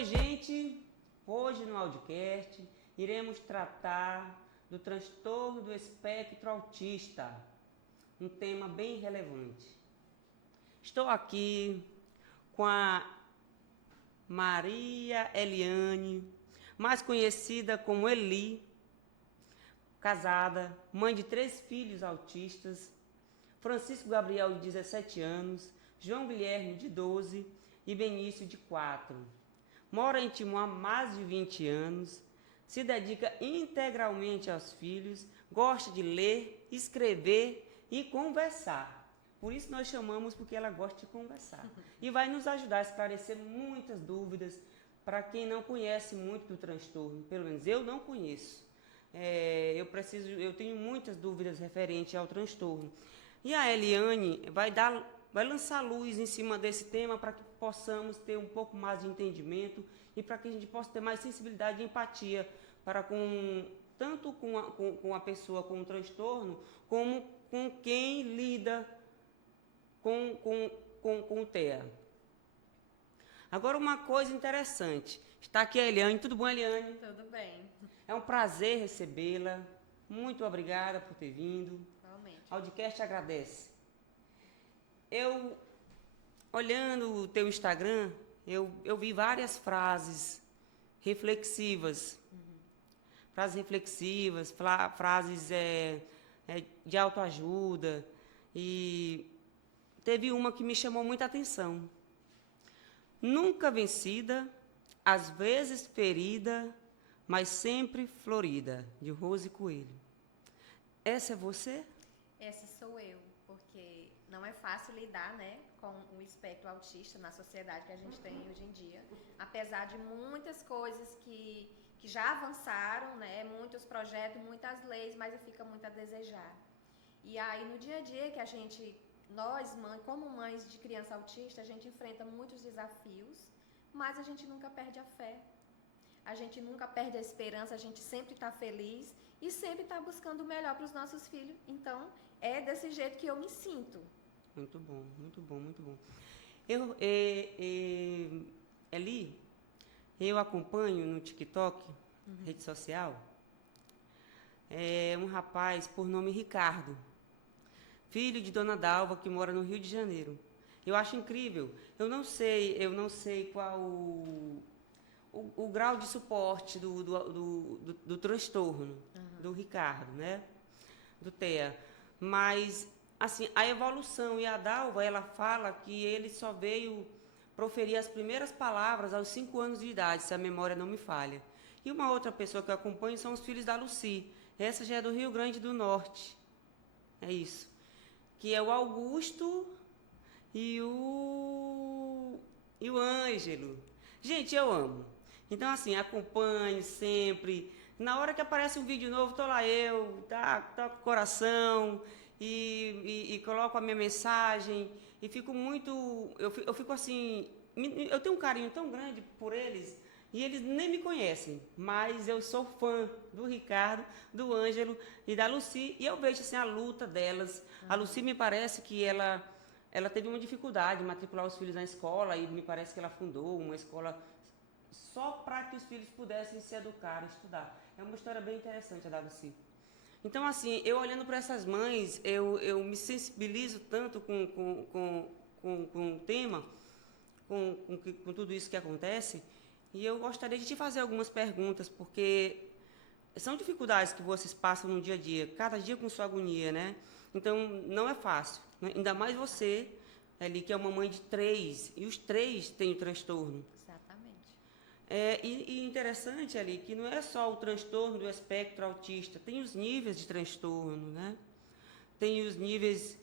Oi, gente! Hoje no audiocast iremos tratar do transtorno do espectro autista, um tema bem relevante. Estou aqui com a Maria Eliane, mais conhecida como Eli, casada, mãe de 3 filhos autistas, Francisco Gabriel, de 17 anos, João Guilherme, de 12 e Benício, de 4. Mora em Timon há mais de 20 anos, se dedica integralmente aos filhos, gosta de ler, escrever e conversar. Por isso nós chamamos, porque ela gosta de conversar. E vai nos ajudar a esclarecer muitas dúvidas para quem não conhece muito do transtorno. Pelo menos eu não conheço. Eu tenho muitas dúvidas referentes ao transtorno. E a Eliane vai lançar luz em cima desse tema para que possamos ter um pouco mais de entendimento e para que a gente possa ter mais sensibilidade e empatia para tanto com a pessoa com o transtorno, como com quem lida com o TEA. Agora, uma coisa interessante. Está aqui a Eliane. Tudo bom, Eliane? Tudo bem. É um prazer recebê-la. Muito obrigada por ter vindo. Realmente. Audiocast agradece. Eu, olhando o teu Instagram, eu vi várias frases reflexivas. Frases reflexivas, frases de autoajuda. E teve uma que me chamou muita atenção. Nunca vencida, às vezes ferida, mas sempre florida, de Rose Coelho. Essa é você? Essa sou eu, porque não é fácil lidar, né, com o espectro autista na sociedade que a gente tem hoje em dia. Apesar de muitas coisas que já avançaram, né, muitos projetos, muitas leis, mas fica muito a desejar. E aí, no dia a dia que nós, como mães de criança autista, a gente enfrenta muitos desafios, mas a gente nunca perde a fé. A gente nunca perde a esperança, a gente sempre está feliz e sempre está buscando o melhor para os nossos filhos. Então, é desse jeito que eu me sinto. Muito bom, muito bom, muito bom. Eli, eu acompanho no TikTok, rede social, um rapaz por nome Ricardo, filho de Dona Dalva, que mora no Rio de Janeiro. Eu acho incrível. Eu não sei qual o grau de suporte do transtorno do Ricardo, né? Do TEA. Mas, assim, a evolução, e a Dalva, ela fala que ele só veio proferir as primeiras palavras aos 5 anos de idade, se a memória não me falha. E uma outra pessoa que eu acompanho são os filhos da Lucy. Essa já é do Rio Grande do Norte. É isso. Que é o Augusto e o Ângelo. Gente, eu amo. Então, assim, acompanho sempre. Na hora que aparece um vídeo novo, tô lá tá com o coração e coloco a minha mensagem e fico muito... Eu fico assim... Eu tenho um carinho tão grande por eles e eles nem me conhecem, mas eu sou fã do Ricardo, do Ângelo e da Lucy e eu vejo assim, a luta delas. A Lucy me parece que ela teve uma dificuldade de matricular os filhos na escola e me parece que ela fundou uma escola só para que os filhos pudessem se educar, estudar. É uma história bem interessante a da Lucy. Então, assim, eu olhando para essas mães, eu me sensibilizo tanto com o tema, com tudo isso que acontece, e eu gostaria de te fazer algumas perguntas, porque são dificuldades que vocês passam no dia a dia, cada dia com sua agonia, né? Então, não é fácil, né? Ainda mais você, ali, que é uma mãe de 3, e os 3 têm o transtorno. Exatamente. E interessante ali que não é só o transtorno do espectro autista, tem os níveis de transtorno, né? Tem os níveis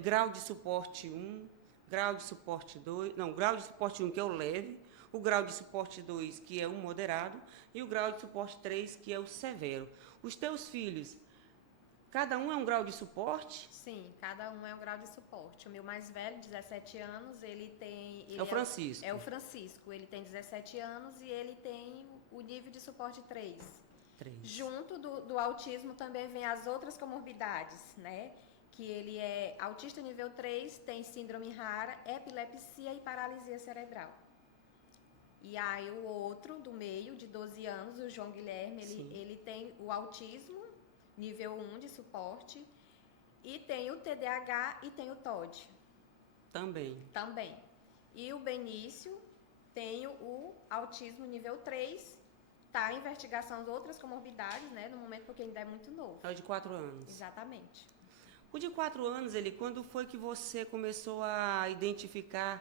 grau de suporte 1, grau de suporte 2, não, grau de suporte 1 que é o leve, o grau de suporte 2 que é o moderado e o grau de suporte 3 que é o severo. Os teus filhos, cada um é um grau de suporte? Sim, cada um é um grau de suporte. O meu mais velho, 17 anos, É o Francisco. É o Francisco. Ele tem 17 anos e ele tem o nível de suporte 3. 3. Junto do autismo também vem as outras comorbidades, né? Que ele é autista nível 3, tem síndrome rara, epilepsia e paralisia cerebral. E aí o outro, do meio, de 12 anos, o João Guilherme, Sim. ele tem o autismo, nível 1 de suporte, e tem o TDAH e tem o TOD Também. E o Benício tem o autismo nível 3, tá em investigação de outras comorbidades, né, no momento porque ainda é muito novo. É o de 4 anos. Exatamente. O de 4 anos, ele, quando foi que você começou a identificar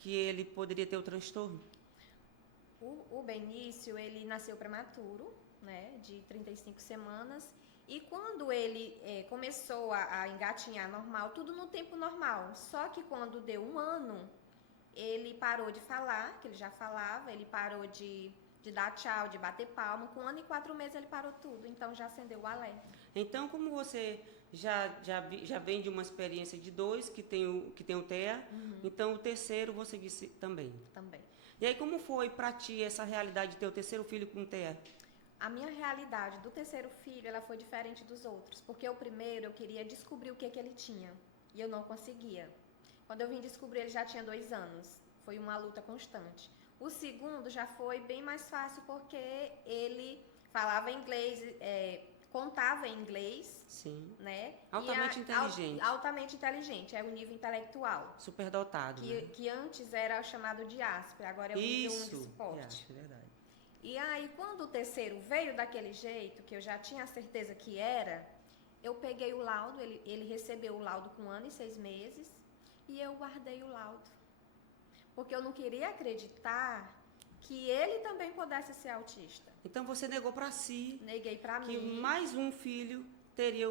que ele poderia ter o transtorno? O Benício, ele nasceu prematuro, né, de 35 semanas, e quando ele começou a engatinhar normal, tudo no tempo normal, só que quando deu 1 ano, ele parou de falar, que ele já falava, ele parou de dar tchau, de bater palma, com 1 ano e 4 meses ele parou tudo, então já acendeu o alerta. Então, como você já vem de uma experiência de 2, que tem o TEA, então o terceiro você disse também. Também. E aí, como foi para ti essa realidade de ter o terceiro filho com TEA? A minha realidade do terceiro filho, ela foi diferente dos outros, porque o primeiro eu queria descobrir o que ele tinha, e eu não conseguia. Quando eu vim descobrir, ele já tinha 2 anos, foi uma luta constante. O segundo já foi bem mais fácil, porque ele falava inglês, contava em inglês, Sim. né? Altamente inteligente. Altamente inteligente, é o nível intelectual. Superdotado, né? Que antes era chamado de Asper, agora é o nível 1 de suporte. É verdade. E aí, quando o terceiro veio daquele jeito, que eu já tinha certeza que era, eu peguei o laudo, ele recebeu o laudo com 1 ano e 6 meses, e eu guardei o laudo. Porque eu não queria acreditar que ele também pudesse ser autista. Então você negou para si. Neguei para mim. Que mais um filho teria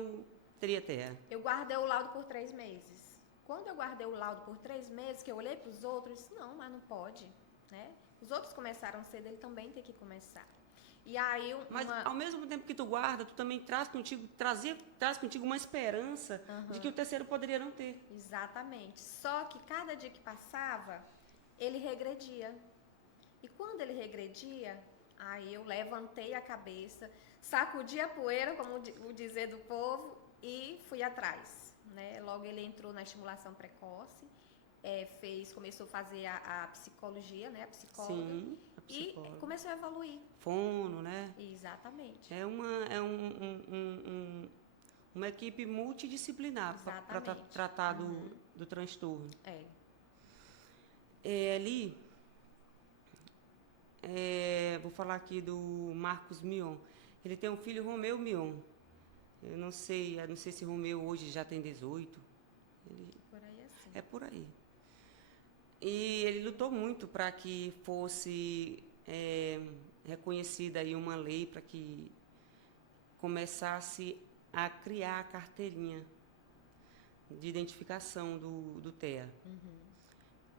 TEA. Eu guardei o laudo por 3 meses. Quando eu guardei o laudo por 3 meses, que eu olhei para os outros, disse, não, mas não pode, né? Os outros começaram cedo, ele também tem que começar. E aí Mas ao mesmo tempo que tu guarda, tu também traz contigo uma esperança de que o terceiro poderia não ter. Exatamente. Só que cada dia que passava, ele regredia. E quando ele regredia, aí eu levantei a cabeça, sacudi a poeira, como o dizer do povo, e fui atrás, né? Logo ele entrou na estimulação precoce, começou a fazer a psicologia, né? A psicóloga. Sim, a psicóloga. E começou a evoluir. Fono, né? Exatamente. É uma equipe multidisciplinar para tratar do transtorno. Ali, vou falar aqui do Marcos Mion. Ele tem um filho, Romeu Mion. Eu não sei se Romeu hoje já tem 18. Por aí assim. É por aí. E ele lutou muito para que fosse reconhecida aí uma lei para que começasse a criar a carteirinha de identificação do TEA.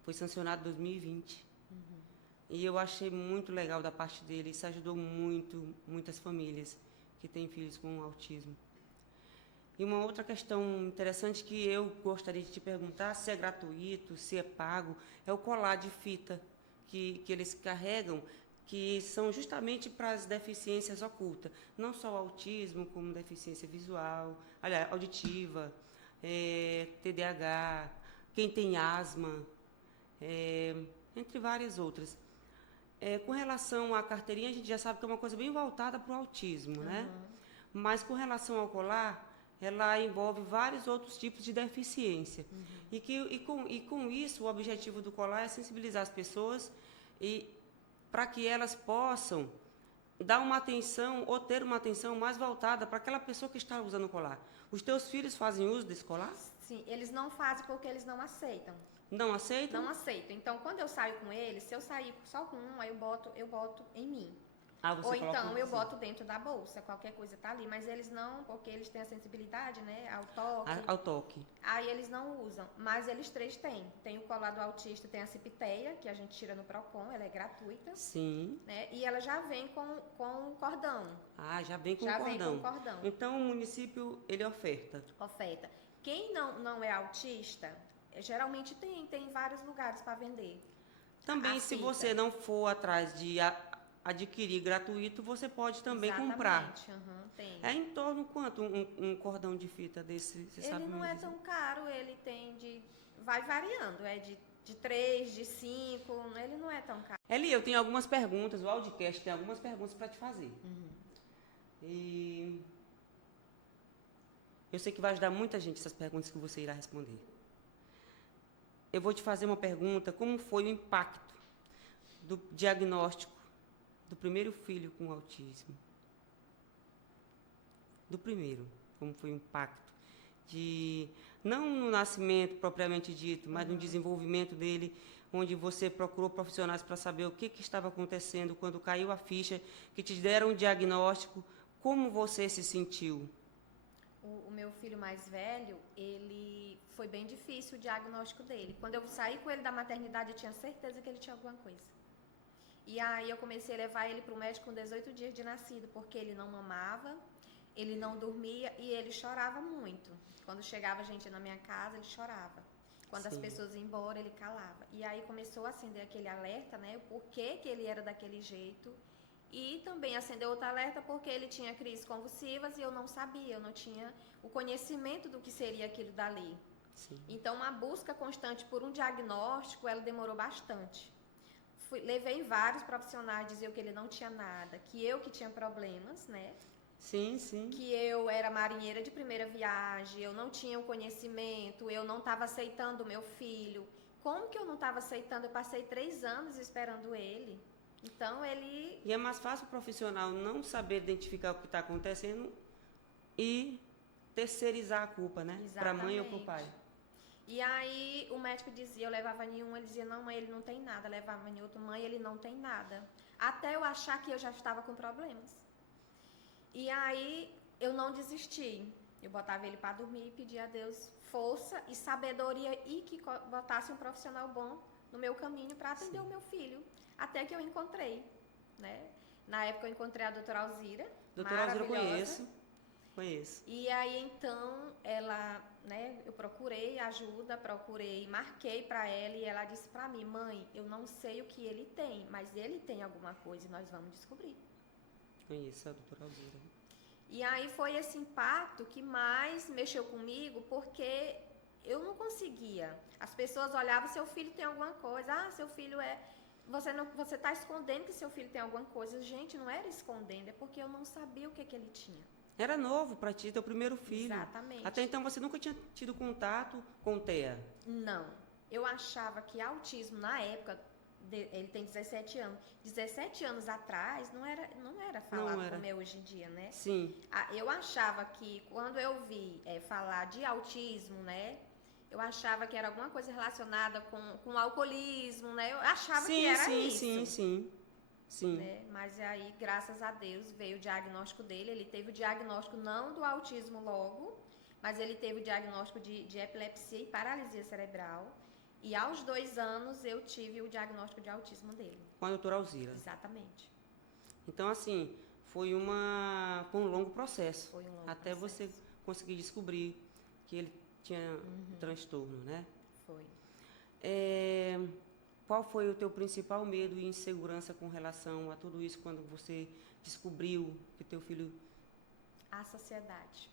Foi sancionado em 2020. E eu achei muito legal da parte dele. Isso ajudou muitas famílias que têm filhos com autismo. E uma outra questão interessante que eu gostaria de te perguntar, se é gratuito, se é pago, é o colar de fita que eles carregam, que são justamente para as deficiências ocultas. Não só o autismo, como deficiência visual, aliás, auditiva, TDAH, quem tem asma, entre várias outras. Com relação à carteirinha, a gente já sabe que é uma coisa bem voltada para o autismo, né? Mas com relação ao colar, ela envolve vários outros tipos de deficiência. E com isso, o objetivo do colar é sensibilizar as pessoas para que elas possam dar uma atenção ou ter uma atenção mais voltada para aquela pessoa que está usando o colar. Os teus filhos fazem uso desse colar? Sim, eles não fazem porque eles não aceitam. Não aceitam? Não aceitam. Então, quando eu saio com eles, se eu sair só com um, aí eu boto em mim. Você Ou coloca então eu boto dentro da bolsa, qualquer coisa tá ali. Mas eles não, porque eles têm a sensibilidade, né, ao toque. Ao toque. Aí eles não usam. Mas eles 3 têm. Tem o colar do autista, tem a Cipiteia, que a gente tira no Procon, ela é gratuita. Sim. Né, e ela já vem com cordão. Já vem com cordão. Já vem com cordão. Então o município, ele oferta. Oferta. Quem não é autista, geralmente tem vários lugares para vender. Também, se você não for atrás de adquirir gratuito, você pode também comprar. Tem. É em torno quanto um cordão de fita desse? Você ele sabe não é tão caro, ele tem vai variando, é de de 3, de 5, ele não é tão caro. Eli, eu tenho algumas perguntas, o Audicast tem algumas perguntas para te fazer. E eu sei que vai ajudar muita gente essas perguntas que você irá responder. Eu vou te fazer uma pergunta, como foi o impacto do diagnóstico do primeiro filho com autismo? Do primeiro, como foi o impacto de, não no nascimento propriamente dito, mas no desenvolvimento dele, onde você procurou profissionais para saber o que estava acontecendo, quando caiu a ficha, que te deram um diagnóstico, como você se sentiu? O meu filho mais velho, ele foi bem difícil o diagnóstico dele. Quando eu saí com ele da maternidade, eu tinha certeza que ele tinha alguma coisa. E aí eu comecei a levar ele para o médico com 18 dias de nascido, porque ele não mamava, ele não dormia e ele chorava muito. Quando chegava gente na minha casa, ele chorava. Quando as pessoas iam embora, ele calava. E aí começou a acender aquele alerta, né? O porquê que ele era daquele jeito. E também acendeu outro alerta porque ele tinha crises convulsivas e eu não sabia, eu não tinha o conhecimento do que seria aquilo dali. Sim. Então, a busca constante por um diagnóstico, ela demorou bastante. Levei vários profissionais, diziam que ele não tinha nada, que eu que tinha problemas, né? Sim, sim. Que eu era marinheira de primeira viagem, eu não tinha o conhecimento, eu não estava aceitando o meu filho. Como que eu não estava aceitando? Eu passei 3 anos esperando ele. Então, ele... E é mais fácil o profissional não saber identificar o que está acontecendo e terceirizar a culpa, né? Para a mãe ou para o pai. E aí, o médico dizia, eu levava em um, ele dizia, não, mãe, ele não tem nada. Levava em outro, mãe, ele não tem nada. Até eu achar que eu já estava com problemas. E aí, eu não desisti. Eu botava ele para dormir e pedia a Deus força e sabedoria e que botasse um profissional bom no meu caminho para atender o meu filho. Até que eu encontrei, né? Na época eu encontrei a doutora Alzira. Doutora Alzira eu conheço. E aí então ela, né? Eu procurei ajuda, marquei para ela e ela disse para mim, mãe, eu não sei o que ele tem, mas ele tem alguma coisa e nós vamos descobrir. Conheço a doutora Alzira. E aí foi esse impacto que mais mexeu comigo, porque eu não conseguia. As pessoas olhavam, seu filho tem alguma coisa, seu filho é... Você está escondendo que seu filho tem alguma coisa. Gente, não era escondendo, é porque eu não sabia o que ele tinha. Era novo para ti, teu primeiro filho. Exatamente. Até então você nunca tinha tido contato com o TEA? Não. Eu achava que autismo, na época, ele tem 17 anos. 17 anos atrás, não era falado como é hoje em dia, né? Sim. Eu achava que, quando eu vi falar de autismo, né? Eu achava que era alguma coisa relacionada com alcoolismo, né? Eu achava que era isso. Sim. Né? Mas aí, graças a Deus, veio o diagnóstico dele. Ele teve o diagnóstico não do autismo logo, mas ele teve o diagnóstico de epilepsia e paralisia cerebral. E aos 2 anos eu tive o diagnóstico de autismo dele. Com a doutora Alzira. Exatamente. Então, assim, foi um longo processo. Foi um longo até processo. Você conseguir descobrir que ele tinha transtorno, né? Foi. Qual foi o teu principal medo e insegurança com relação a tudo isso quando você descobriu que teu filho... A sociedade.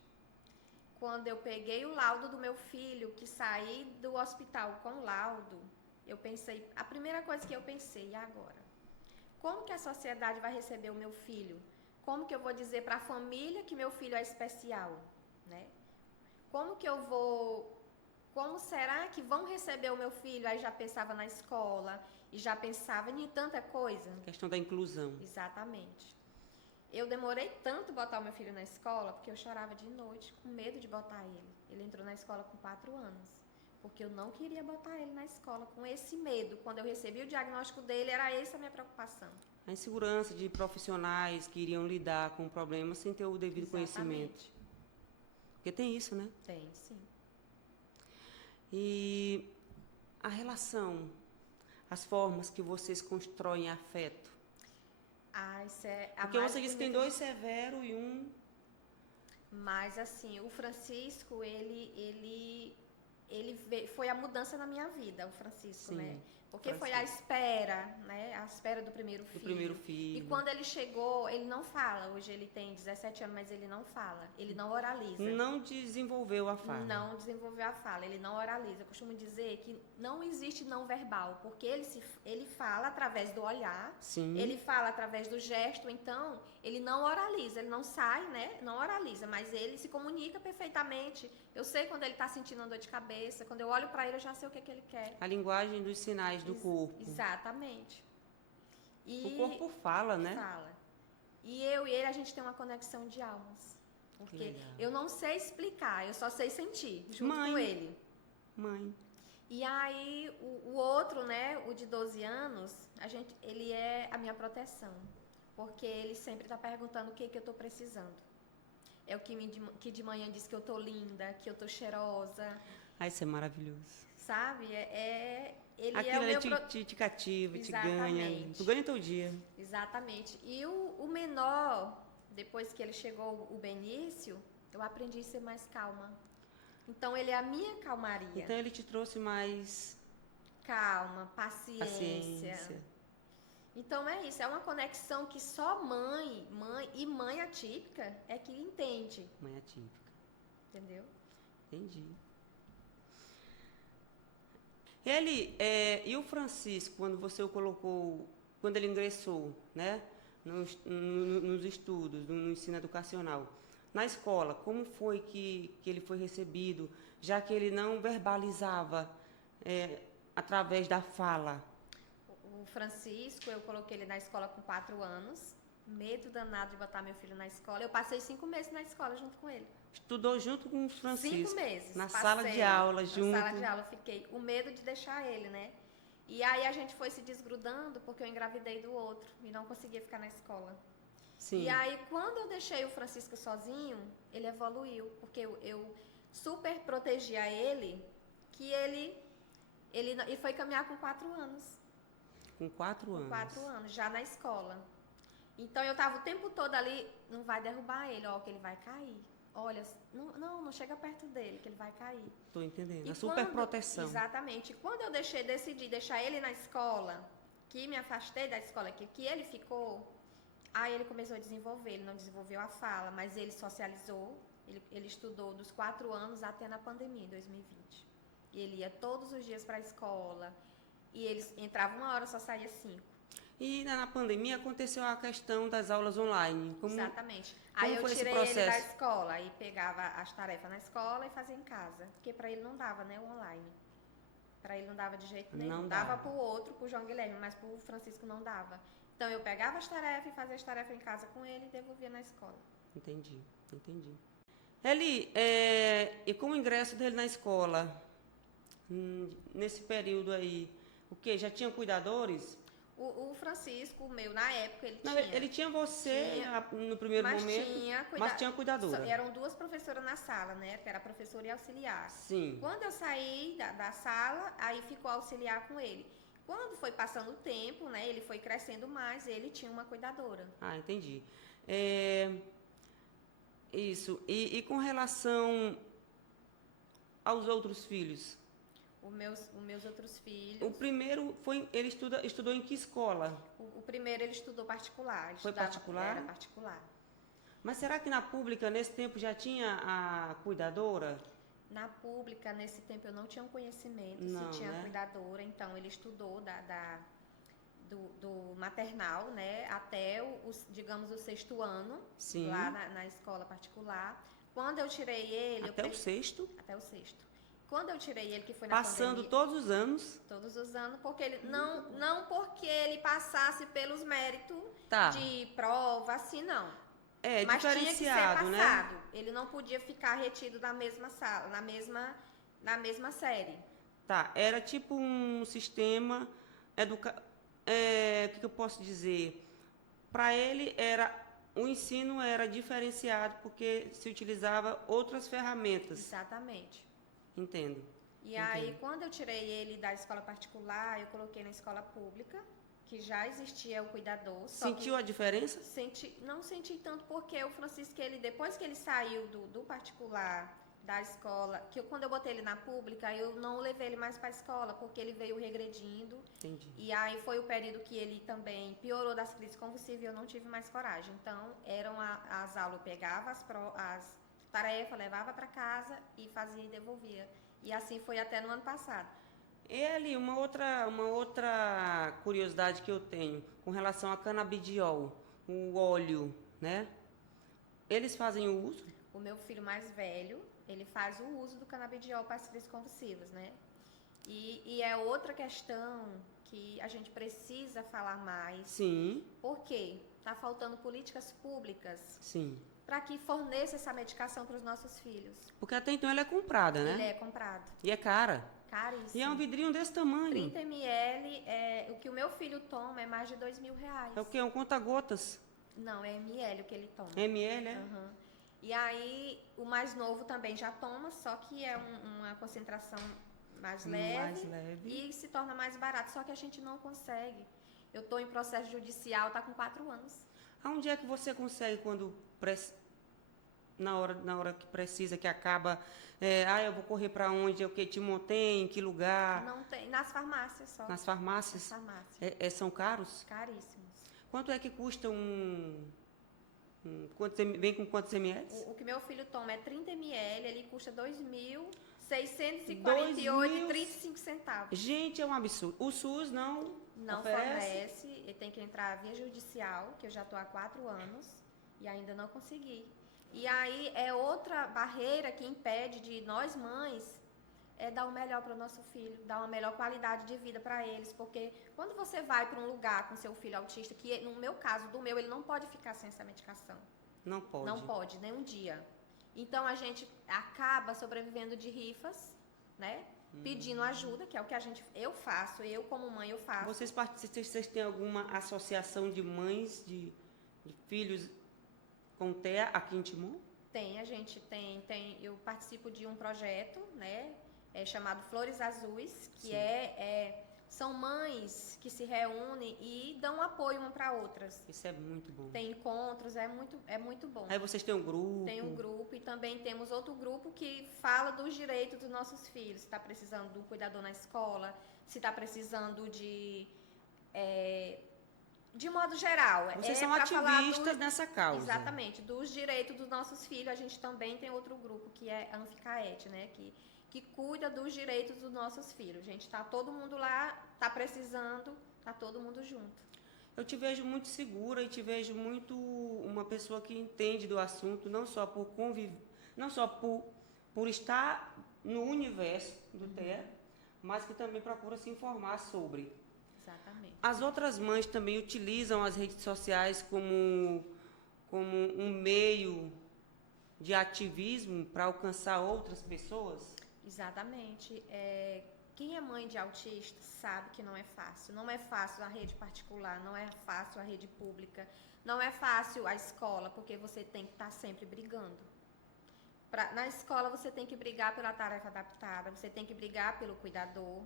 Quando eu peguei o laudo do meu filho, que saí do hospital com o laudo, eu pensei, a primeira coisa que eu pensei, e agora? Como que a sociedade vai receber o meu filho? Como que eu vou dizer para a família que meu filho é especial, né? Como será que vão receber o meu filho? Aí já pensava na escola e já pensava em tanta coisa. Questão da inclusão. Exatamente. Eu demorei tanto botar o meu filho na escola porque eu chorava de noite com medo de botar ele. Ele entrou na escola com 4 anos. Porque eu não queria botar ele na escola com esse medo. Quando eu recebi o diagnóstico dele, era essa a minha preocupação. A insegurança de profissionais que iriam lidar com o problema sem ter o devido conhecimento. Porque tem isso, né? Tem, sim. E a relação, as formas que vocês constroem afeto. Isso é a Porque mais você disse que tem 2 severos e um... Mas, assim, o Francisco, ele foi a mudança na minha vida, o Francisco, Sim. né? Porque foi a espera, né? A espera do primeiro filho. Do primeiro filho. E quando ele chegou, ele não fala. Hoje ele tem 17 anos, mas ele não fala. Ele não oraliza. Não desenvolveu a fala. Não desenvolveu a fala, ele não oraliza. Eu costumo dizer que não existe não verbal, porque ele fala através do olhar, Sim. ele fala através do gesto, então ele não oraliza, ele não sai, né? Não oraliza, mas ele se comunica perfeitamente. Eu sei quando ele está sentindo uma dor de cabeça, quando eu olho para ele eu já sei o que ele quer. A linguagem dos sinais do corpo. Exatamente. O corpo fala, né? Fala. E eu e ele, a gente tem uma conexão de almas. Porque eu não sei explicar, eu só sei sentir, junto com ele. Mãe. E aí, o outro, né, o de 12 anos, ele é a minha proteção. Porque ele sempre está perguntando o que eu estou precisando. É o que de manhã diz que eu estou linda, que eu estou cheirosa. Ah, isso é maravilhoso. Sabe? Ele aquilo é o meu... te cativa, Exatamente. te ganha. Tu ganha teu dia. Exatamente. E o menor, depois que ele chegou, o Benício, eu aprendi a ser mais calma. Então, ele é a minha calmaria. Então, ele te trouxe mais... Calma, paciência. Então, é isso. É uma conexão que só mãe e mãe atípica é que entende. Mãe atípica. Entendeu? Entendi. E o Francisco, quando você o colocou, quando ele ingressou, né, nos estudos, no ensino educacional, na escola, como foi que ele foi recebido, já que ele não verbalizava através da fala? O Francisco, eu coloquei ele na escola com 4 anos, medo danado de botar meu filho na escola. Eu passei 5 meses na escola junto com ele. Estudou junto com o Francisco? 5 meses. Na sala de aula, junto? Na sala de aula, eu fiquei. O medo de deixar ele, né? E aí a gente foi se desgrudando porque eu engravidei do outro e não conseguia ficar na escola. Sim. E aí, quando eu deixei o Francisco sozinho, ele evoluiu. Porque eu super protegia ele, que ele foi caminhar com 4 anos. Com 4 anos? Com 4 anos, já na escola. Então, eu tava o tempo todo ali, não vai derrubar ele, ó, que ele vai cair. Olha, não chega perto dele, que ele vai cair. Tô entendendo. E a super proteção. Exatamente. Quando eu decidi deixar ele na escola, que me afastei da escola, que ele ficou, aí ele começou a desenvolver. Ele não desenvolveu a fala, mas ele socializou. Ele estudou dos 4 anos até na pandemia, em 2020. E ele ia todos os dias para a escola. E ele entrava 1 hora, só saía 5. E na pandemia aconteceu a questão das aulas online. Exatamente. Aí eu tirei ele da escola e pegava as tarefas na escola e fazia em casa. Porque para ele não dava, né, o online. Para ele não dava de jeito nenhum. Não dava para o outro, para o João Guilherme, mas para o Francisco não dava. Então eu pegava as tarefas e fazia as tarefas em casa com ele e devolvia na escola. Entendi. Eli, e com o ingresso dele na escola, nesse período aí, o quê? Já tinha cuidadores? O Francisco, o meu, na época, ele tinha você no primeiro momento, mas tinha cuidadora. Eram 2 professoras na sala, né? Que era professora e auxiliar. Sim. Quando eu saí da sala, aí ficou auxiliar com ele. Quando foi passando o tempo, né? Ele foi crescendo mais, ele tinha uma cuidadora. Ah, entendi. Isso. E com relação aos outros filhos? Os meus outros filhos... O primeiro ele estudou em que escola? O primeiro ele estudou particular. Foi particular? Era particular. Mas será que na pública, nesse tempo, já tinha a cuidadora? Na pública, nesse tempo, eu não tinha um conhecimento não, se tinha né? cuidadora. Então, ele estudou do maternal, né? Até, digamos, o 6º ano. Sim. Lá na escola particular. Quando eu tirei ele... Até o 6º? Até o 6º. Quando eu tirei ele, que foi na Passando pandemia, todos os anos? Todos os anos, porque ele não porque ele passasse pelos méritos de prova, assim, não. Mas diferenciado, tinha que ser passado. Né? Ele não podia ficar retido na mesma sala, na mesma série. Tá, era tipo um sistema o que eu posso dizer? Para ele o ensino era diferenciado porque se utilizava outras ferramentas. Exatamente. Entendo. E aí, quando eu tirei ele da escola particular, eu coloquei na escola pública, que já existia o cuidador. Sentiu a diferença? Não senti tanto, porque o Francisco, depois que ele saiu do particular da escola, quando eu botei ele na pública, eu não levei ele mais para a escola, porque ele veio regredindo. Entendi. E aí foi o período que ele também piorou das crises convulsivas e eu não tive mais coragem. Então, as aulas, eu pegava as tarefas, levava para casa e fazia e devolvia. E assim foi até no ano passado. Ele, uma outra curiosidade que eu tenho com relação a canabidiol, o óleo, né? Eles fazem o uso? O meu filho mais velho, ele faz o uso do canabidiol para as crises convulsivas, né? E é outra questão que a gente precisa falar mais. Sim. Por quê? Tá faltando políticas públicas. Sim. Para que forneça essa medicação para os nossos filhos. Porque até então ela é comprada, né? Ele é comprado. E é cara. Caríssimo. E é um vidrinho desse tamanho. 30 ml, o que o meu filho toma é mais de R$2.000. É o quê? É um conta-gotas. Não, é ml o que ele toma. ml, é? Uhum. E aí, o mais novo também já toma, só que é uma concentração mais leve e se torna mais barato. Só que a gente não consegue. Eu estou em processo judicial, tá com 4 anos. Aonde é que você consegue quando... Na hora que precisa, que acaba... eu vou correr para onde? O que? Timotém? Em que lugar? Não tem. Nas farmácias só. Nas farmácias? Nas farmácias. São caros? Caríssimos. Quanto é que custa vem com quantos ml? O que meu filho toma é 30 ml, ele custa R$2.648,35. Gente, é um absurdo. O SUS não fornece, ele tem que entrar via judicial, que eu já estou há 4 anos e ainda não consegui. E aí é outra barreira que impede de nós mães dar o melhor para o nosso filho, dar uma melhor qualidade de vida para eles, porque quando você vai para um lugar com seu filho autista, que no meu caso, ele não pode ficar sem essa medicação. Não pode. Não pode, nem um dia. Então a gente acaba sobrevivendo de rifas, né? Pedindo ajuda, que é o que eu faço, eu como mãe eu faço. Vocês têm alguma associação de mães de filhos com TEA aqui em Timon? Tem, a gente tem, eu participo de um projeto, né? Chamado Flores Azuis, que são mães que se reúnem e dão apoio uma para outras. Isso é muito bom. Tem encontros, é muito bom. Aí vocês têm um grupo? Tem um grupo e também temos outro grupo que fala dos direitos dos nossos filhos. Se está precisando de um cuidador na escola, se está precisando de modo geral. Vocês são ativistas nessa causa. Exatamente. Dos direitos dos nossos filhos, a gente também tem outro grupo que é a Anficaete, né? Que cuida dos direitos dos nossos filhos. Gente, tá todo mundo lá, tá precisando, tá todo mundo junto. Eu te vejo muito segura e te vejo muito uma pessoa que entende do assunto, não só por conviver, não só por estar no universo do TEA, mas que também procura se informar sobre. Exatamente. As outras mães também utilizam as redes sociais como um meio de ativismo para alcançar outras pessoas? Exatamente. Quem é mãe de autista sabe que não é fácil. Não é fácil a rede particular, não é fácil a rede pública, não é fácil a escola, porque você tem que estar sempre brigando. Na escola você tem que brigar pela tarefa adaptada, você tem que brigar pelo cuidador.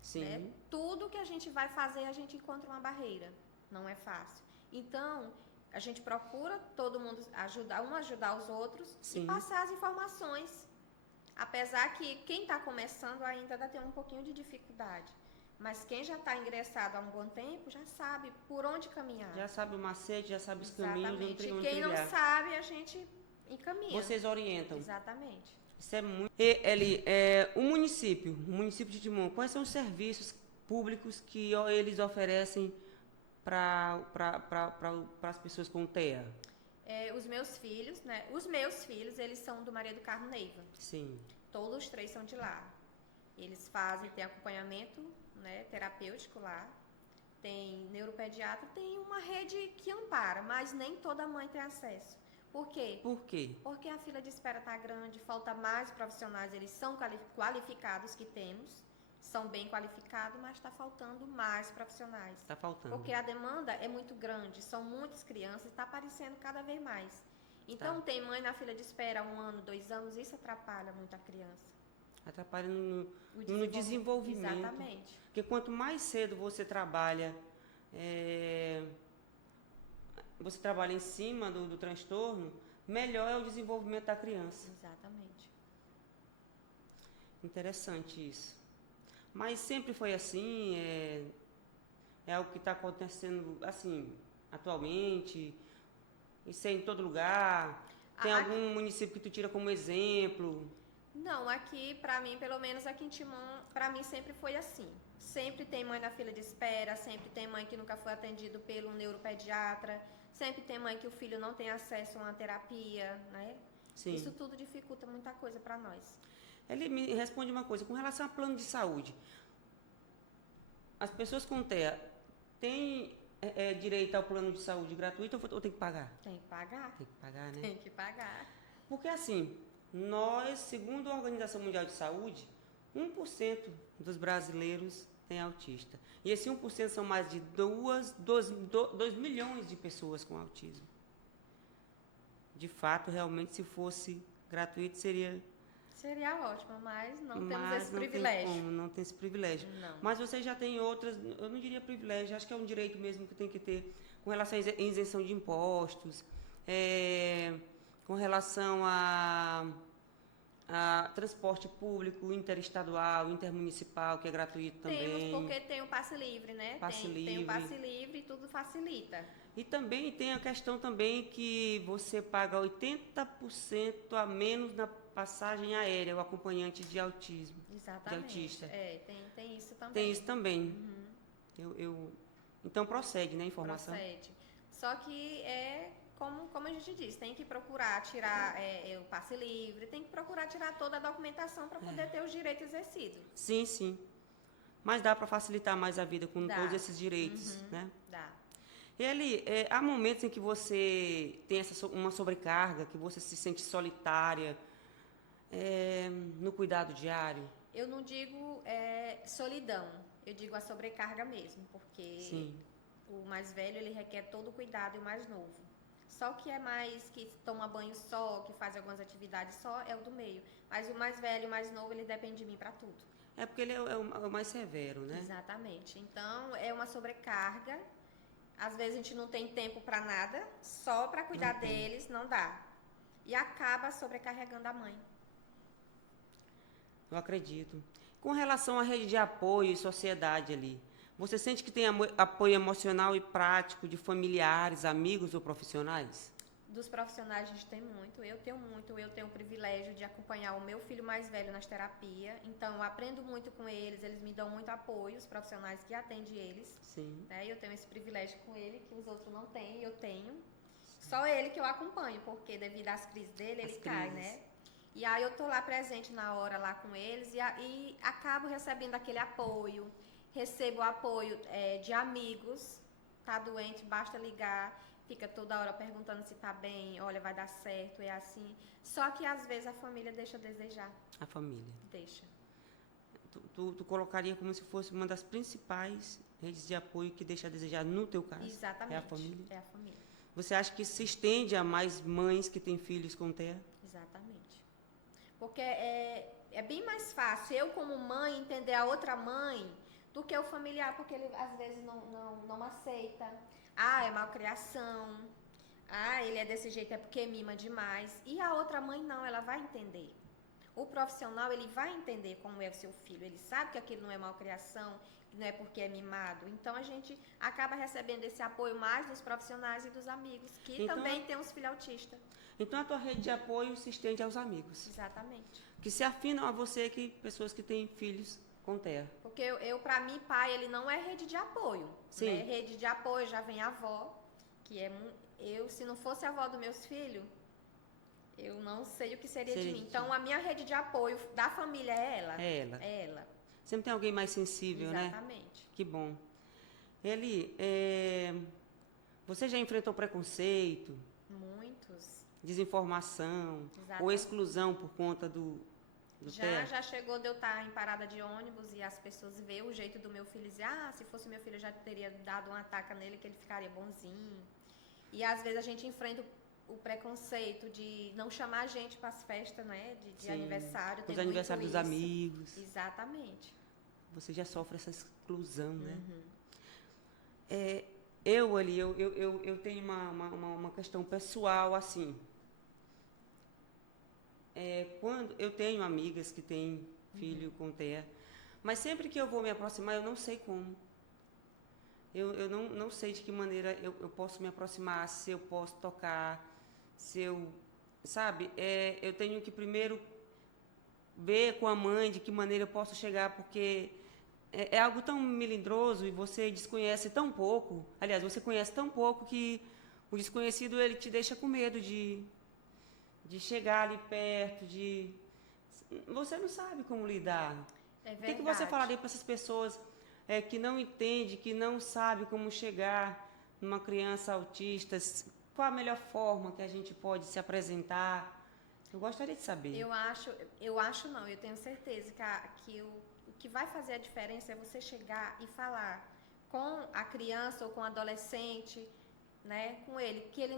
Sim. Né? Tudo que a gente vai fazer, a gente encontra uma barreira. Não é fácil. Então, a gente procura todo mundo ajudar os outros. Sim. E passar as informações. Apesar que quem está começando ainda vai ter um pouquinho de dificuldade. Mas quem já está ingressado há um bom tempo já sabe por onde caminhar. Já sabe o macete, já sabe os caminhos. Exatamente. E quem não sabe, a gente encaminha. Vocês orientam. Exatamente. Isso é muito... o município de Timon, quais são os serviços públicos que eles oferecem para as pessoas com TEA? Os meus filhos, né? Os meus filhos, eles são do Maria do Carmo Neiva. Sim. Todos os 3 são de lá. Eles tem acompanhamento, né, terapêutico lá. Tem neuropediatra, tem uma rede que ampara, mas nem toda mãe tem acesso. Por quê? Por quê? Porque a fila de espera está grande, falta mais profissionais, eles são qualificados que temos, são bem qualificados, mas está faltando mais profissionais. Está faltando. Porque a demanda é muito grande, são muitas crianças e está aparecendo cada vez mais. Então tem mãe na fila de espera 1 ano, 2 anos, isso atrapalha muito a criança. Atrapalha no desenvolvimento. Exatamente. Porque quanto mais cedo você trabalha em cima do transtorno, melhor é o desenvolvimento da criança. Exatamente. Interessante isso. Mas sempre foi assim, é algo que está acontecendo assim, atualmente, isso é em todo lugar. Tem A- Aqui, algum município que tu tira como exemplo? não, aqui, pra mim, pelo menos aqui em Timon, pra mim sempre foi assim. Sempre tem mãe na fila de espera, sempre tem mãe que nunca foi atendido pelo neuropediatra, sempre tem mãe que o filho não tem acesso a uma terapia, né? Sim. Isso tudo dificulta muita coisa pra nós. Ele me responde uma coisa, com relação a plano de saúde. As pessoas com TEA têm direito ao plano de saúde gratuito ou tem que pagar? Tem que pagar, Tem que pagar, né? tem que pagar. Porque assim, nós, segundo a Organização Mundial de Saúde, 1% dos brasileiros tem autista. E esse 1% são mais de 2 milhões de pessoas com autismo. De fato, realmente, se fosse gratuito, seria. Seria ótimo, mas não temos Mas esse não privilégio. tem como, não tem esse privilégio. Não. Mas você já tem outras, eu não diria privilégio, acho que é um direito mesmo que tem que ter com relação à isenção de impostos, com relação a transporte público interestadual, intermunicipal, que é gratuito também. Temos porque tem o passe livre, né? Passe Tem livre. o passe livre e tudo facilita. E também tem a questão também que você paga 80% a menos na passagem aérea, o acompanhante de autismo, Exatamente. de autista. Tem isso também. Tem isso também. Então procede, né, a informação? Procede. Só que como a gente disse, tem que procurar tirar o passe livre, tem que procurar tirar toda a documentação para poder ter os direitos exercidos. Sim, sim. Mas dá para facilitar mais a vida com Dá. todos esses direitos, né? Dá. Há momentos em que você tem uma sobrecarga, que você se sente solitária, no cuidado diário. Eu não digo solidão, eu digo a sobrecarga mesmo, porque Sim. o mais velho ele requer todo o cuidado e o mais novo. Só que é mais que toma banho só, que faz algumas atividades só, é o do meio. Mas o mais velho e o mais novo, ele depende de mim para tudo. É porque ele é o mais severo, né? Exatamente. Então, é uma sobrecarga. Às vezes a gente não tem tempo para nada, só para cuidar deles, não dá. E acaba sobrecarregando a mãe. Eu acredito. Com relação à rede de apoio e sociedade ali, você sente que tem apoio emocional e prático de familiares, amigos ou profissionais? Dos profissionais a gente tem muito, eu tenho o privilégio de acompanhar o meu filho mais velho nas terapias, então eu aprendo muito com eles me dão muito apoio, os profissionais que atendem eles. Sim. Né? Eu tenho esse privilégio com ele, que os outros não têm, eu tenho. Só ele que eu acompanho, porque devido às crises dele, ele cai, né? E aí eu tô lá presente na hora lá com eles e acabo recebendo aquele apoio, recebo o apoio de amigos, tá doente, basta ligar, fica toda hora perguntando se tá bem, olha, vai dar certo, é assim. Só que às vezes a família deixa a desejar. A família. Deixa. Tu colocaria como se fosse uma das principais redes de apoio que deixa a desejar no teu caso? Exatamente. É a família? É a família. Você acha que se estende a mais mães que têm filhos com TEA? Exatamente. Porque é bem mais fácil eu, como mãe, entender a outra mãe do que o familiar, porque ele às vezes não aceita. Ah, é malcriação. Ah, ele é desse jeito é porque mima demais. E a outra mãe não, ela vai entender. O profissional, ele vai entender como é o seu filho. Ele sabe que aquilo não é malcriação, que não é porque é mimado. Então, a gente acaba recebendo esse apoio mais dos profissionais e dos amigos, que Então, também tem os filhos autistas. Então, a tua rede de apoio se estende aos amigos. Exatamente. Que se afinam a você, pessoas que têm filhos com TEA. Porque para mim, pai, ele não é rede de apoio. Sim. Né? Rede de apoio já vem a avó, que se não fosse a avó dos meus filhos, eu não sei o que seria de mim. Então, a minha rede de apoio da família é ela. É ela. É ela. Sempre tem alguém mais sensível, Exatamente. né? Exatamente. Que bom. Você já enfrentou preconceito? Muitos. Desinformação? Exatamente. Ou exclusão por conta do TEA? Já chegou de eu estar em parada de ônibus e as pessoas veem o jeito do meu filho e dizem, se fosse meu filho eu já teria dado uma taca nele que ele ficaria bonzinho. E às vezes a gente enfrenta o preconceito de não chamar a gente para as festas, né? De aniversário. Os aniversários dos amigos. Exatamente. Você já sofre essa exclusão, né? Uhum. Eu tenho uma questão pessoal, assim. quando eu tenho amigas que têm filho com TEA, mas sempre que eu vou me aproximar, eu não sei como. Eu não sei de que maneira eu posso me aproximar, se eu posso tocar, se eu... Sabe? Eu tenho que primeiro ver com a mãe de que maneira eu posso chegar, porque é algo tão melindroso e você desconhece tão pouco. Aliás, você conhece tão pouco que o desconhecido ele te deixa com medo de chegar ali perto, você não sabe como lidar. É O que você verdade. falaria para essas pessoas que não entendem, que não sabem como chegar numa criança autista? Qual a melhor forma que a gente pode se apresentar? Eu gostaria de saber. Eu acho não, eu tenho certeza que o que vai fazer a diferença é você chegar e falar com a criança ou com o adolescente, né, com ele, que ele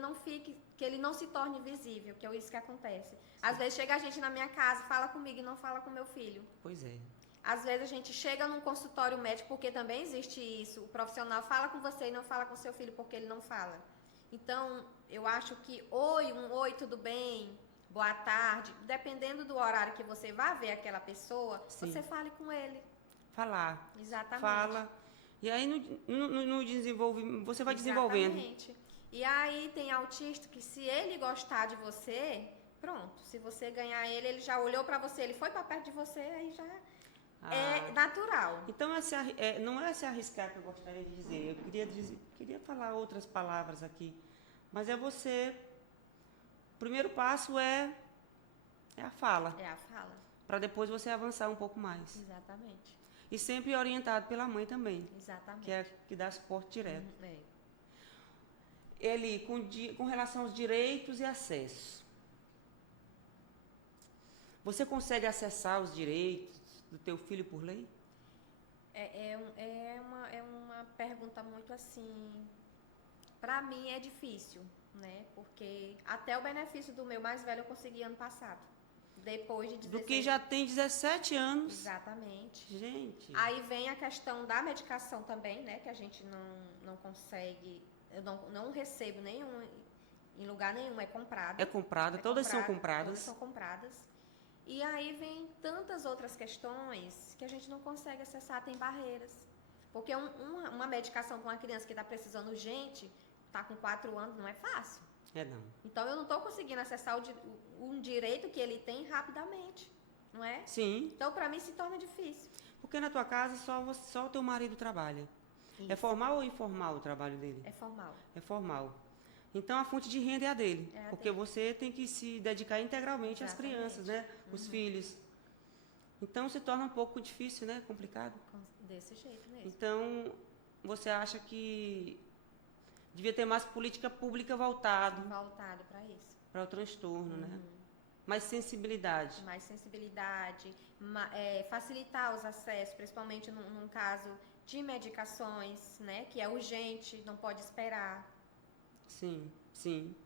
não se torne visível, que é isso que acontece. Às vezes chega a gente na minha casa, fala comigo e não fala com meu filho. Pois é. Às vezes a gente chega num consultório médico, porque também existe isso, o profissional fala com você e não fala com seu filho porque ele não fala. Então, eu acho que oi, tudo bem, boa tarde, dependendo do horário que você vai ver aquela pessoa, Sim. você fale com ele. Falar. Exatamente. Fala. E aí no desenvolvimento, você vai desenvolvendo. Exatamente. E aí tem autista que se ele gostar de você, pronto, se você ganhar ele já olhou pra você, ele foi pra perto de você, aí já é natural. Então, não é se arriscar que eu gostaria de dizer. Eu queria falar outras palavras aqui. Mas é você... O primeiro passo é a fala. É a fala. Para depois você avançar um pouco mais. Exatamente. E sempre orientado pela mãe também. Exatamente. Que é que dá suporte direto. É. Ele, com relação aos direitos e acessos. Você consegue acessar os direitos do teu filho por lei? É uma pergunta muito assim... Pra mim é difícil, né? Porque até o benefício do meu mais velho eu consegui ano passado. Depois de 16... Do que já tem 17 anos. Exatamente. Gente. Aí vem a questão da medicação também, né? Que a gente não consegue... Eu não recebo nenhum... Em lugar nenhum é comprado. É comprado, todas são compradas. Todas são compradas. E aí vem tantas outras questões que a gente não consegue acessar, tem barreiras. Porque uma medicação para uma criança que está precisando urgente, está com 4 anos, não é fácil. Não. Então eu não estou conseguindo acessar um direito que ele tem rapidamente, não é? Sim. Então para mim se torna difícil. Porque na tua casa só o teu marido trabalha. Isso. É formal ou informal o trabalho dele? É formal. É formal. Então a fonte de renda é a dele. Porque você tem que se dedicar integralmente às crianças, né? Os filhos. Então se torna um pouco difícil, né? Complicado. Desse jeito mesmo. Então você acha que devia ter mais política pública voltado para isso. Para o transtorno, né? Mais sensibilidade. Mais sensibilidade, facilitar os acessos, principalmente num caso de medicações, né? Que é urgente, não pode esperar. Sim, sim.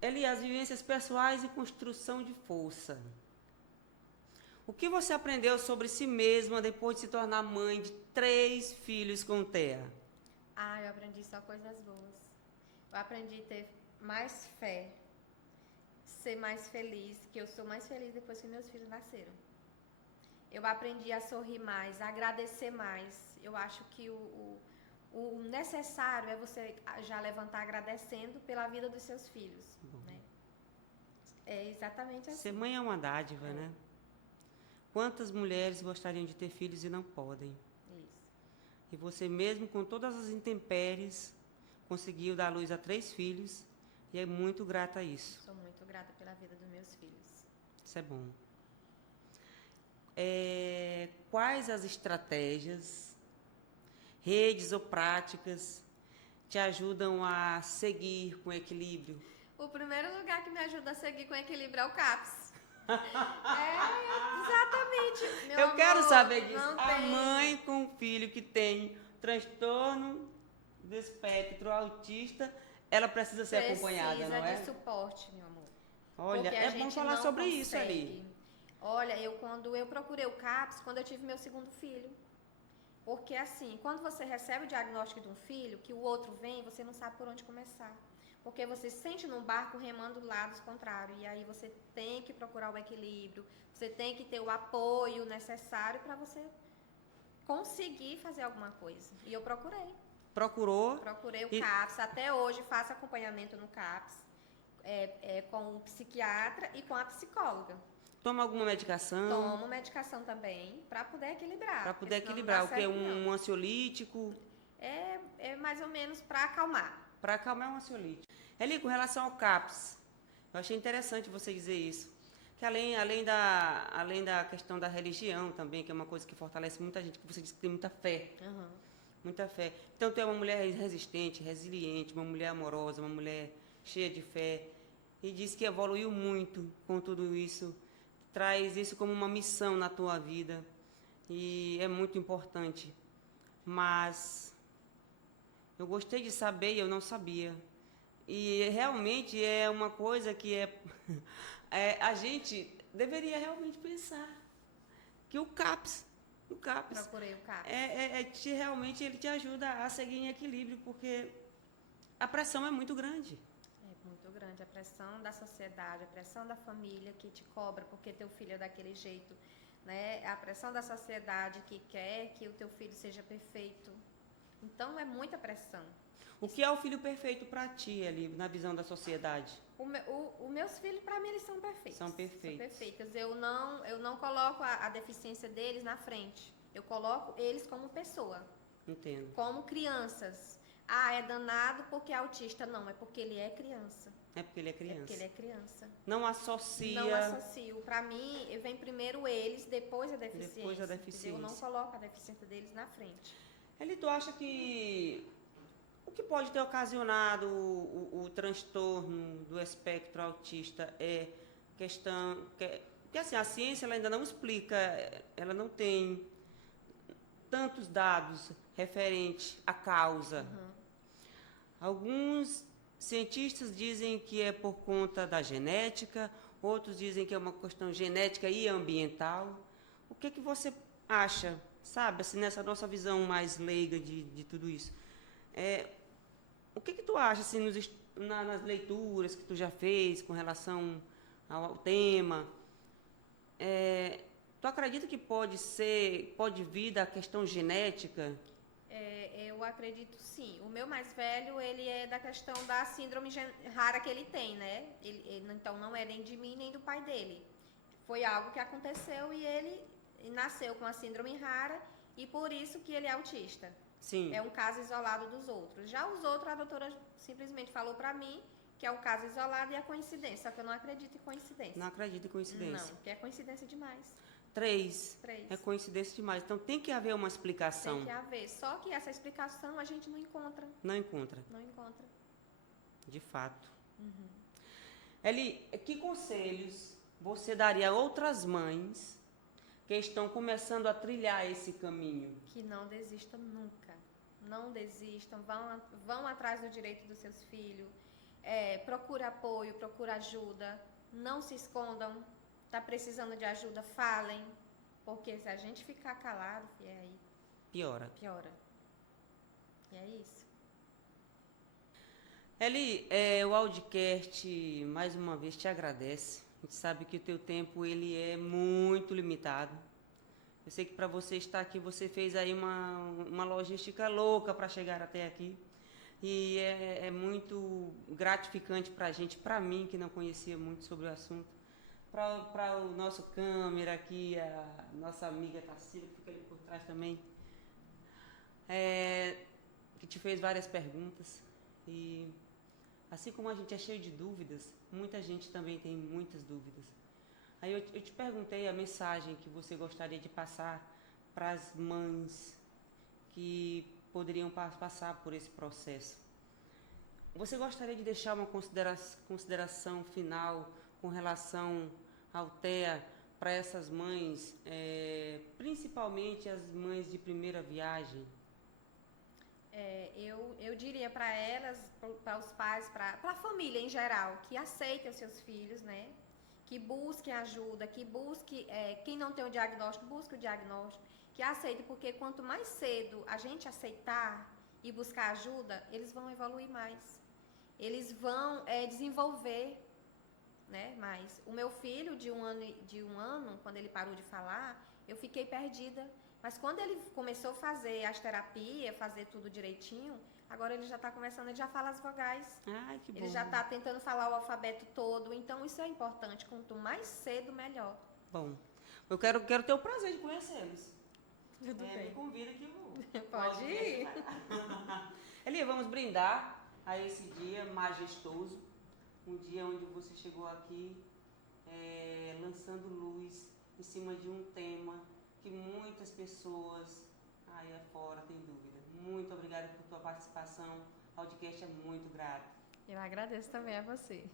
Elias, vivências pessoais e construção de força. O que você aprendeu sobre si mesma depois de se tornar mãe de 3 filhos com TEA? Eu aprendi só coisas boas. Eu aprendi a ter mais fé, ser mais feliz, que eu sou mais feliz depois que meus filhos nasceram. Eu aprendi a sorrir mais, a agradecer mais. Eu acho que o necessário é você já levantar agradecendo pela vida dos seus filhos. Né? É exatamente assim. Ser mãe é uma dádiva, né? Quantas mulheres gostariam de ter filhos e não podem? Isso. E você mesmo com todas as intempéries conseguiu dar luz a 3 filhos e é muito grata a isso. Sou muito grata pela vida dos meus filhos. Isso é bom. Quais as estratégias, redes ou práticas te ajudam a seguir com equilíbrio? O primeiro lugar que me ajuda a seguir com equilíbrio é o CAPS. Exatamente. Eu quero saber disso. A mãe com um filho que tem transtorno do espectro autista, ela precisa ser acompanhada, não é? Precisa de suporte, meu amor. Olha, é bom falar sobre isso ali. Olha, quando eu procurei o CAPS, quando eu tive meu segundo filho. Porque assim, quando você recebe o diagnóstico de um filho, que o outro vem, você não sabe por onde começar. porque você se sente num barco remando lados contrários, e aí você tem que procurar o equilíbrio, você tem que ter o apoio necessário para você conseguir fazer alguma coisa. E eu procurei. Procurou? Procurei o E CAPS, até hoje faço acompanhamento no CAPS, com o psiquiatra e com a psicóloga. toma alguma medicação? Tomo medicação também para poder equilibrar. Para poder porque senão não equilibrar. dá O que? certo, não. Um ansiolítico? É mais ou menos para acalmar. Para acalmar, é um ansiolítico. Eli, com relação ao CAPS, eu achei interessante você dizer isso. Que além da questão da religião também, que é uma coisa que fortalece muita gente, que você disse que tem muita fé. Uhum. Muita fé. Então, tu é uma mulher resistente, resiliente, uma mulher amorosa, uma mulher cheia de fé. E diz que evoluiu muito com tudo isso. Traz isso como uma missão na tua vida. E é muito importante. Mas eu gostei de saber e eu não sabia. E realmente é uma coisa que a gente deveria realmente pensar. Que o CAPS Procurei o CAPS. realmente ele te ajuda a seguir em equilíbrio, porque a pressão é muito grande. É muito grande a pressão da sociedade, a pressão da família que te cobra porque teu filho é daquele jeito, né? A pressão da sociedade que quer que o teu filho seja perfeito. Então é muita pressão. O que é o filho perfeito para ti ali, na visão da sociedade? Os meus filhos, para mim, eles são perfeitos. São perfeitos. São perfeitos. Eu não coloco a deficiência deles na frente. Eu coloco eles como pessoa, Entendo. como crianças. Ah, é danado porque é autista. Não, é porque ele é criança. É porque ele é É porque criança. ele é criança. Não associa. Não associo. Para mim, vem primeiro eles, depois a deficiência. Depois a deficiência. Eu não coloco a deficiência deles na frente. Ele, tu acha que o que pode ter ocasionado o transtorno do espectro autista é questão que assim, a ciência ela ainda não explica, ela não tem tantos dados referentes à causa. Uhum. Alguns cientistas dizem que é por conta da genética, outros dizem que é uma questão genética e ambiental. O que você acha, sabe, assim, nessa nossa visão mais leiga de tudo isso? O que tu acha, assim, nas leituras que tu já fez com relação ao tema? Tu acredita que pode vir da questão genética? Eu acredito sim. O meu mais velho, ele é da questão da síndrome rara que ele tem, né? Então não é nem de mim nem do pai dele. Foi algo que aconteceu e ele nasceu com a síndrome rara e por isso que ele é autista. Sim. É um caso isolado dos outros. Já os outros, a doutora simplesmente falou pra mim que é o caso isolado e a coincidência. Só que eu não acredito em coincidência. Não acredito em coincidência. Não, porque é coincidência demais. 3. 3. É coincidência demais. Então tem que haver uma explicação. Tem que haver. Só que essa explicação a gente não encontra. Não encontra. Não encontra. De fato. Uhum. Eli, que conselhos você daria a outras mães que estão começando a trilhar esse caminho? Que não desistam nunca. Não desistam. Vão atrás do direito dos seus filhos. Procure apoio, procure ajuda. Não se escondam. Tá precisando de ajuda, falem. Porque se a gente ficar calado, aí Piora. E é isso. Eli, o Audicast, mais uma vez, te agradece. A gente sabe que o teu tempo ele é muito limitado. Eu sei que para você estar aqui, você fez aí uma logística louca para chegar até aqui. E é muito gratificante para a gente, para mim, que não conhecia muito sobre o assunto. Para o nosso câmera aqui, a nossa amiga Tarsila, que fica ali por trás também, que te fez várias perguntas. E assim como a gente é cheio de dúvidas, muita gente também tem muitas dúvidas. Aí eu te perguntei a mensagem que você gostaria de passar para as mães que poderiam passar por esse processo. Você gostaria de deixar uma consideração final com relação ao TEA para essas mães, principalmente as mães de primeira viagem? Eu diria para elas, para os pais, para a família em geral, que aceitem os seus filhos, né? Que busquem ajuda, que busque, quem não tem o diagnóstico, busque o diagnóstico, que aceite, porque quanto mais cedo a gente aceitar e buscar ajuda, eles vão evoluir mais. eles vão desenvolver, né? Mas o meu filho de um ano, quando ele parou de falar, eu fiquei perdida. Mas quando ele começou a fazer as terapias, fazer tudo direitinho, agora ele já está começando, ele já fala as vogais. Ai, que bom. Ele já está tentando falar o alfabeto todo. Então isso é importante. Quanto mais cedo, melhor. Bom, eu quero ter o prazer de conhecê-los. Tudo Me convida que eu vou. Pode ir. Eli, vamos brindar a esse dia majestoso. Um dia onde você chegou aqui lançando luz em cima de um tema que muitas pessoas aí afora têm dúvida. Muito obrigada por tua participação. O podcast é muito grato. Eu agradeço também a você.